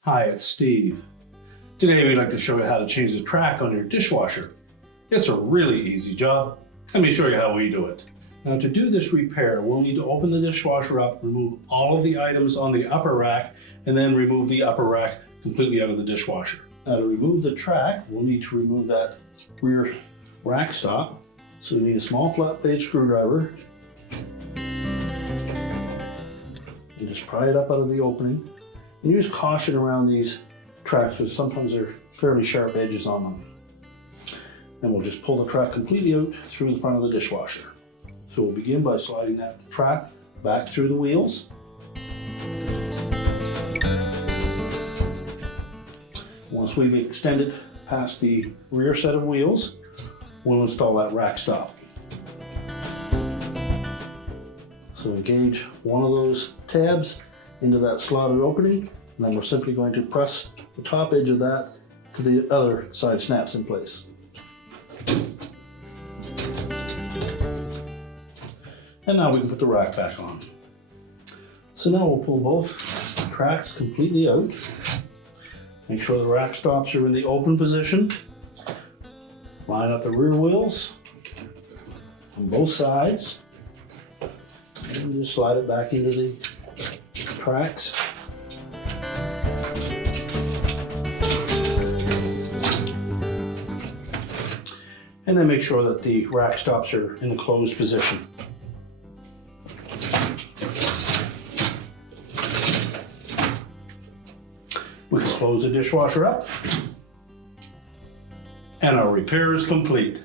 Hi, it's Steve. Today we'd like to show you how to change the track on your dishwasher. It's a really easy job. Let me show you how we do it. Now to do this repair, we'll need to open the dishwasher up, remove all of the items on the upper rack, and then remove the upper rack completely out of the dishwasher. Now to remove the track, we'll need to remove that rear rack stop. So we need a small flat blade screwdriver. And just pry it up out of the opening. And use caution around these tracks because sometimes they're fairly sharp edges on them. And we'll just pull the track completely out through the front of the dishwasher. So we'll begin by sliding that track back through the wheels. Once we've extended past the rear set of wheels, we'll install that rack stop. So engage one of those tabs into that slotted opening, and then we're simply going to press the top edge of that to the other side snaps in place. And now we can put the rack back on. So now we'll pull both tracks completely out. Make sure the rack stops are in the open position. Line up the rear wheels on both sides. And just slide it back into the tracks. And then make sure that the rack stops are in the closed position. We can close the dishwasher up, and our repair is complete.